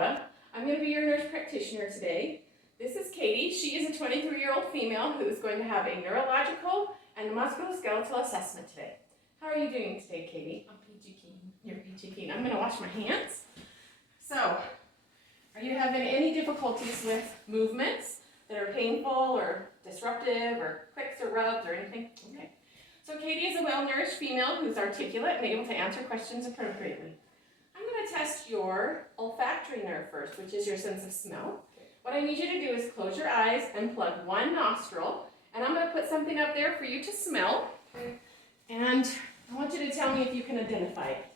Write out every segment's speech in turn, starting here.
I'm going to be your nurse practitioner today. This is Katie. She is a 23-year-old female who is going to have a neurological and musculoskeletal assessment today. How are you doing today, Katie? I'm peachy keen. You're peachy keen. I'm going to wash my hands. So, are you having any difficulties with movements that are painful or disruptive or clicks or rubs or anything? Okay. So Katie is a well-nourished female who's articulate and able to answer questions appropriately. I'm going to test your olfactory nerve first, which is your sense of smell. What I need you to do is close your eyes and plug one nostril, and I'm going to put something up there for you to smell. And I want you to tell me if you can identify it.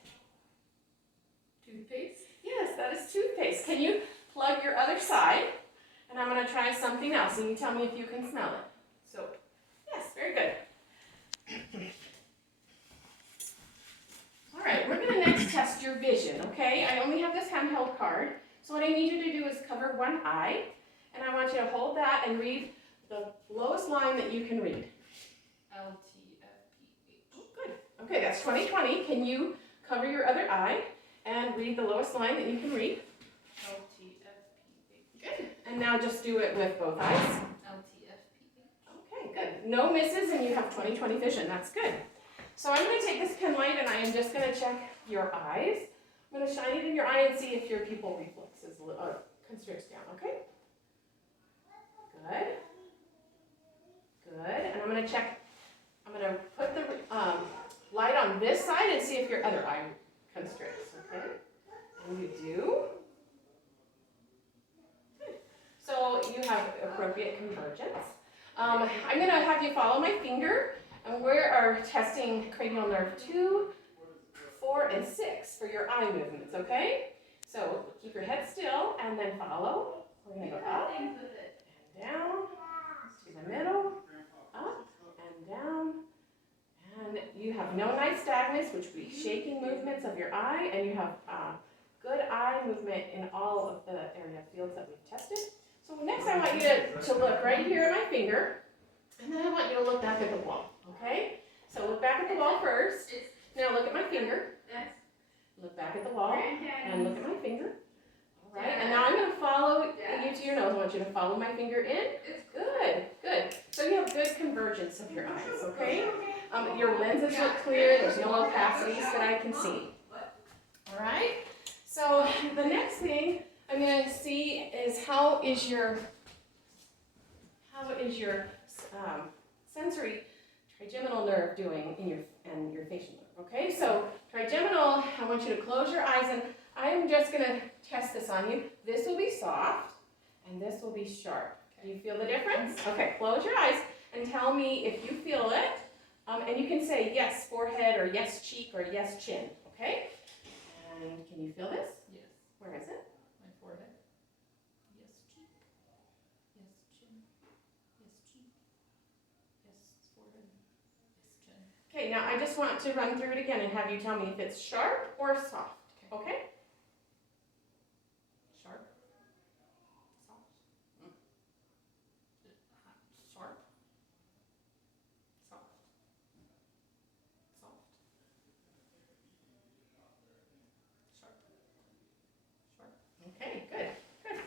Toothpaste? Yes, that is toothpaste. Can you plug your other side? And I'm going to try something else, and you tell me if you can smell it. So, yes, very good. All right, we're going to next test your vision, okay? I only have this handheld card, so what I need you to do is cover one eye, and I want you to hold that and read the lowest line that you can read. LTFPH. Oh, good. Okay, that's 20/20. Can you cover your other eye and read the lowest line that you can read? LTFPH. Good. And now just do it with both eyes. LTFPH. Okay, good. No misses, and you have 20/20 vision. That's good. So I'm going to take this pen light, and I am just going to check your eyes. I'm going to shine it in your eye and see if your pupil reflex is constricts down, okay? Good. Good. And I'm going to check, I'm going to put the light on this side and see if your other eye constricts, okay? And you do. Good. So you have appropriate convergence. I'm going to have you follow my finger, and we are testing cranial nerve 2, 4, and 6 for your eye movements, okay? So keep your head still and then follow. We're going to go up and down to the middle, up and down. And you have no nystagmus, which would be shaking movements of your eye, and you have good eye movement in all of the area fields that we've tested. So next I want you to look right here at my finger, and then I want you to look back at the wall, okay? So look back at the wall first. Now look at my finger. Look back at the wall and look at my finger. All right, and now I'm going to follow you to your nose. I want you to follow my finger in. Good, good. So you have good convergence of your eyes, okay? Your lenses look clear. There's no opacities that I can see. All right? So the next thing I'm going to see is how is your sensory trigeminal nerve doing in your facial nerve, okay? So trigeminal, I want you to close your eyes, and I am just going to test this on you. This will be soft, and this will be sharp. Do you feel the difference? Okay, close your eyes and tell me if you feel it. And you can say yes forehead, or yes cheek, or yes chin, okay? And can you feel this? Yes. Where is it? My forehead. Yes, cheek. Yes, chin. Yes, cheek. Yes, forehead. Yes, chin. Okay, now I just want to run through it again and have you tell me if it's sharp or soft, okay? Sharp. Soft. Sharp. Soft. Soft. Sharp. Sharp. Okay, good, good.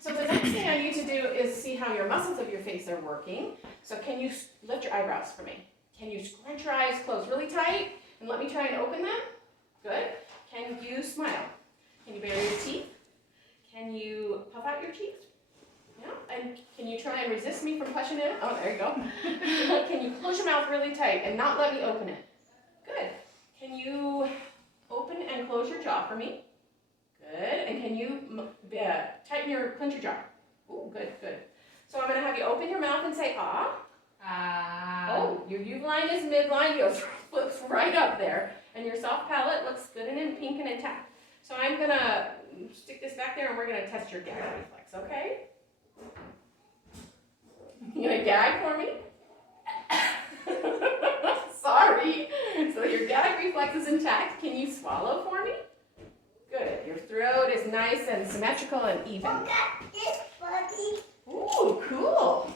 So the next thing I need to do is see how your muscles of your face are working. So can you lift your eyebrows for me? Can you scrunch your eyes closed really tight and let me try and open them? Good. Can you smile? Can you bare your teeth? Can you puff out your cheeks? Yeah. And can you try and resist me from pushing it? Oh, there you go. Can you close your mouth really tight and not let me open it? Good. Can you open and close your jaw for me? Good. And can you clench your jaw? Oh, good, good. So I'm going to have you open your mouth and say ah. Oh, your U-line is midline, yours flips right up there, and your soft palate looks good and in pink and intact. So I'm going to stick this back there, and we're going to test your gag reflex, okay? You going to gag for me? Sorry. So your gag reflex is intact. Can you swallow for me? Good. Your throat is nice and symmetrical and even. Ooh, cool.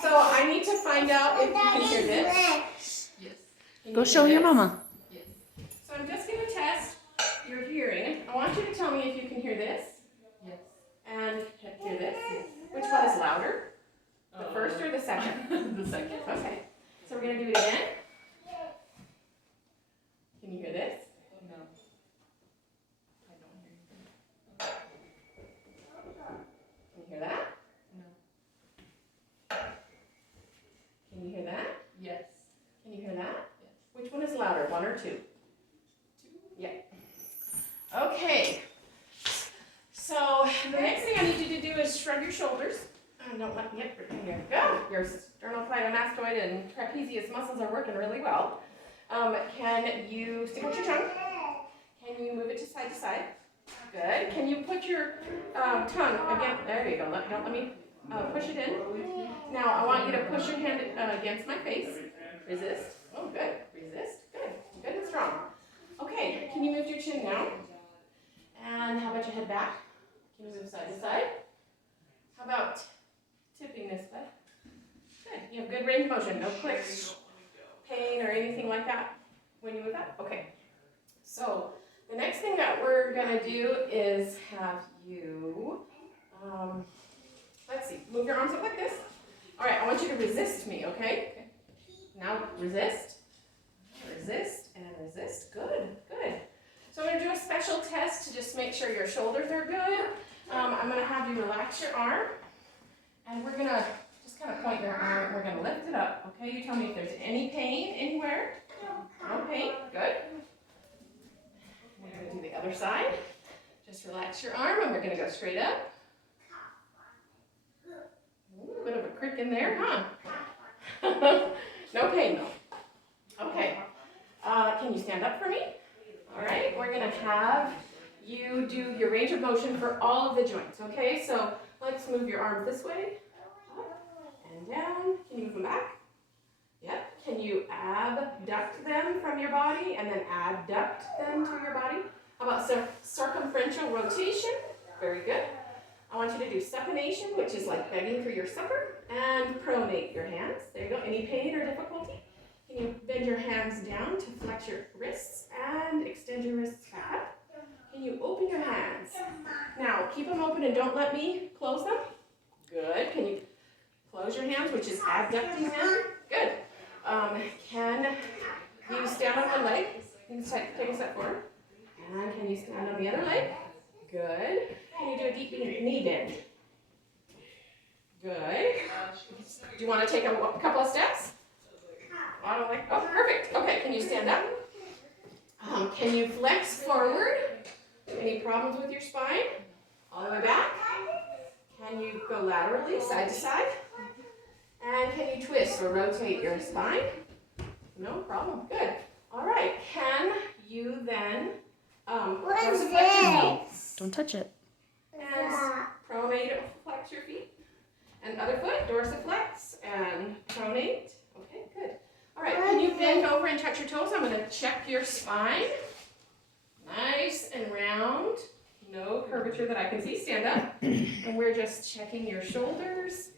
So I need to find out if you can hear this. Yes. Can Go you show hear your this? mama. Yes. So I'm just going to test your hearing. I want want you to tell me if you can hear this Yes. and hear this. Which one is louder? The first or the second? The second. Okay. So we're going to do it again. Can you hear this? No. I don't hear anything. Can you hear that? No. Can you hear that? Yes. Can you hear that? Yes. Which one is louder, 1 or 2? 2. Yeah. Okay. So the next thing I need you to do is shrug your shoulders. Don't let, yep, there you go. Your sternocleidomastoid and trapezius muscles are working really well. Can you stick out your tongue? Can you move it to side? Good. Can you put your tongue again? There you go. Don't let me push it in. Now I want you to push your hand against my face. Resist. Oh, good. Resist. Good. Good and strong. Okay. Can you move your chin now? And how about your head back? Can you move side to side? How about tipping this way? Good. You have good range of motion. No clicks, pain, or anything like that when you move that? Okay. So the next thing that we're going to do is have you, let's see, move your arms up like this. All right, I want you to resist me, okay? Now resist, resist, and resist. Good, good. So I'm going to do a special test to just make sure your shoulders are good. I'm going to have you relax your arm, and we're going to just kind of point your arm. We're going to lift it up, okay? You tell me if there's any pain anywhere. No pain. Good. We're going to do the other side. Just relax your arm, and we're going to go straight up. Ooh, a bit of a crick in there, huh? No pain, though. Okay. Can you stand up for me? All right. We're going to have you do your range of motion for all of the joints, okay? So let's move your arms this way, up and down. Can you move them back? Yep. Can you abduct them from your body and then adduct them to your body? How about circumferential rotation? Very good. I want you to do supination, which is like begging for your supper, and pronate your hands. There you go. Any pain or difficulty? Can you bend your hands down to flex your wrists and extend your wrists back up? Can you open your hands? Now, keep them open and don't let me close them. Good. Can you close your hands, which is abducting them? Good. Can you stand on one leg? You can take a step forward. And can you stand on the other leg? Good. Can you do a deep knee bend? Good. Do you want to take a couple of steps? Oh, perfect. Okay, can you stand up? Can you flex forward? Any problems with your spine? All the way back? Can you go laterally, side to side? And can you twist or rotate your spine? No problem. Good. All right. Can you then dorsiflex your feet? Don't touch it. And pronate, flex your feet. And other foot, dorsiflex and pronate. Okay, good. All right, can you bend over and touch your toes? I'm going to check your spine. Nice and round. No curvature that I can see. Stand up. And we're just checking your shoulders.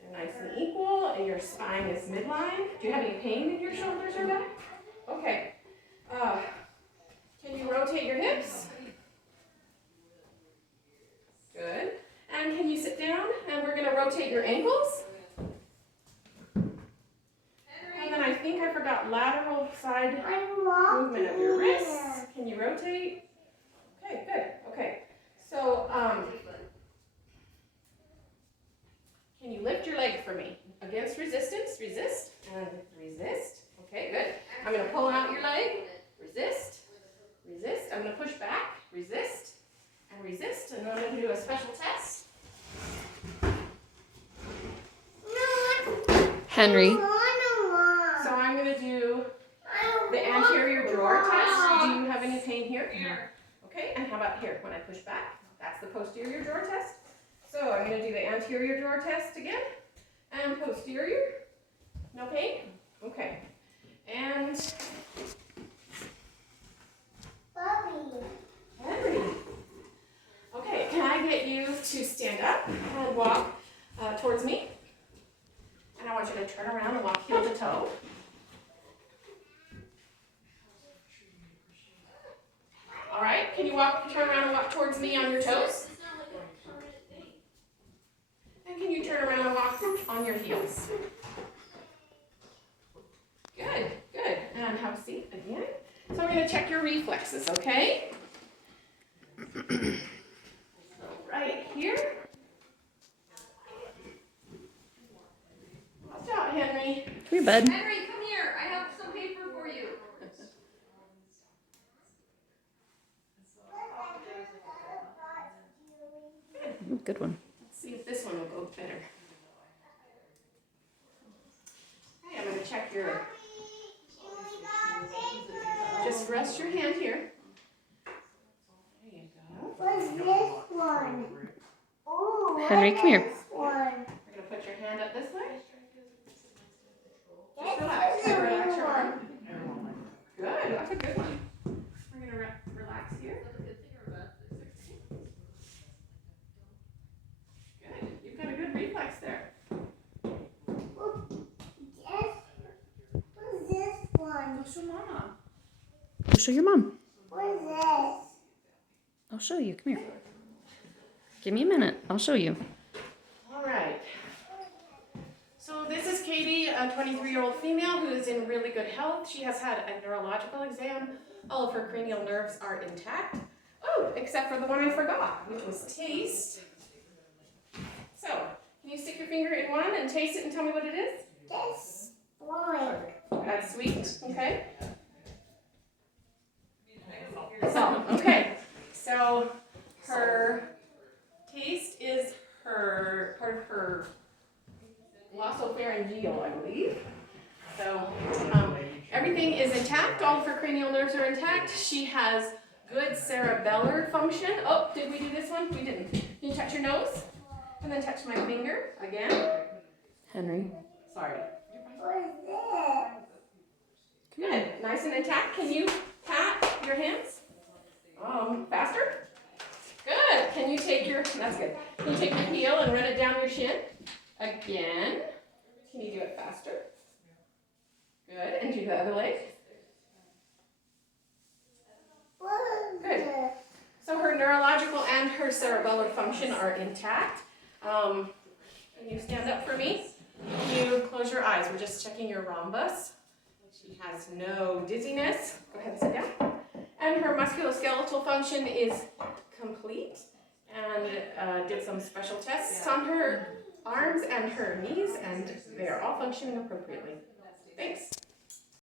They're nice and equal, and your spine is midline. Do you have any pain in your shoulders or back? Okay. Can you rotate your hips? Good. And can you sit down? And we're going to rotate your ankles. And then I think I forgot lateral side movement of your wrists. Can you rotate? Okay, good. Okay. So, can you lift your leg for me? Against resistance, resist, and resist. Okay, good. I'm going to pull out your leg, resist, resist. I'm going to push back, resist, and resist. And I'm going to do a special test. Henry. So I'm going to do the anterior drawer test. Do you have any pain here? Okay, and how about here when I push back? That's the posterior drawer test. So I'm going to do the anterior drawer test again. And posterior. No pain? Okay. And Henry. Okay, can I get you to stand up and walk towards me? And I want you to turn around and walk heel to toe. All right, can you you turn around and walk towards me on your toes? And can you turn around and walk on your heels? Good, good. And have a seat again. So we're going to check your reflexes, okay? So right here. Watch out, Henry. Come here, bud. Henry, come here. I have some paper for you. Good one. Let's see if this one will go better. Okay, I'm going to check your... Just rest your hand here. There you go. What's this one? Ooh, Henry, come here. this one? You're going to put your hand up this way. This Relax. is a Relax new your one. arm. Good. That's a good one. We're going to relax here. Good. You've got a good reflex there. What's this one? Go show Mama. Go show your mom. What's this? I'll show you. Come here. Give me a minute. I'll show you. All right. So this is Katie, a 23-year-old female who is in really good health. She has had a neurological exam. All of her cranial nerves are intact. Oh, except for the one I forgot, which was taste. So, can you stick your finger in one and taste it and tell me what it is? This one. That's sweet, okay? So, okay. So, her taste is her part of her glossopharyngeal, I believe. So, everything is intact. All of her cranial nerves are intact. She has good cerebellar function. Oh, did we do this one? We didn't. Can you touch your nose? And then touch my finger again. Henry. Sorry. What's this? Good. Nice and intact. Can you pat your hands? Faster? Good. Can you take your, that's good. Can you take your heel and run it down your shin? Again. Can you do it faster? Good. And do the other leg. What's Good. this? So her neurological and her cerebellar function are intact. Can you stand up for me? Can you close your eyes? We're just checking your rhombus. She has no dizziness. Go ahead and sit down. And her musculoskeletal function is complete. And did some special tests on her arms and her knees, and they are all functioning appropriately. Thanks.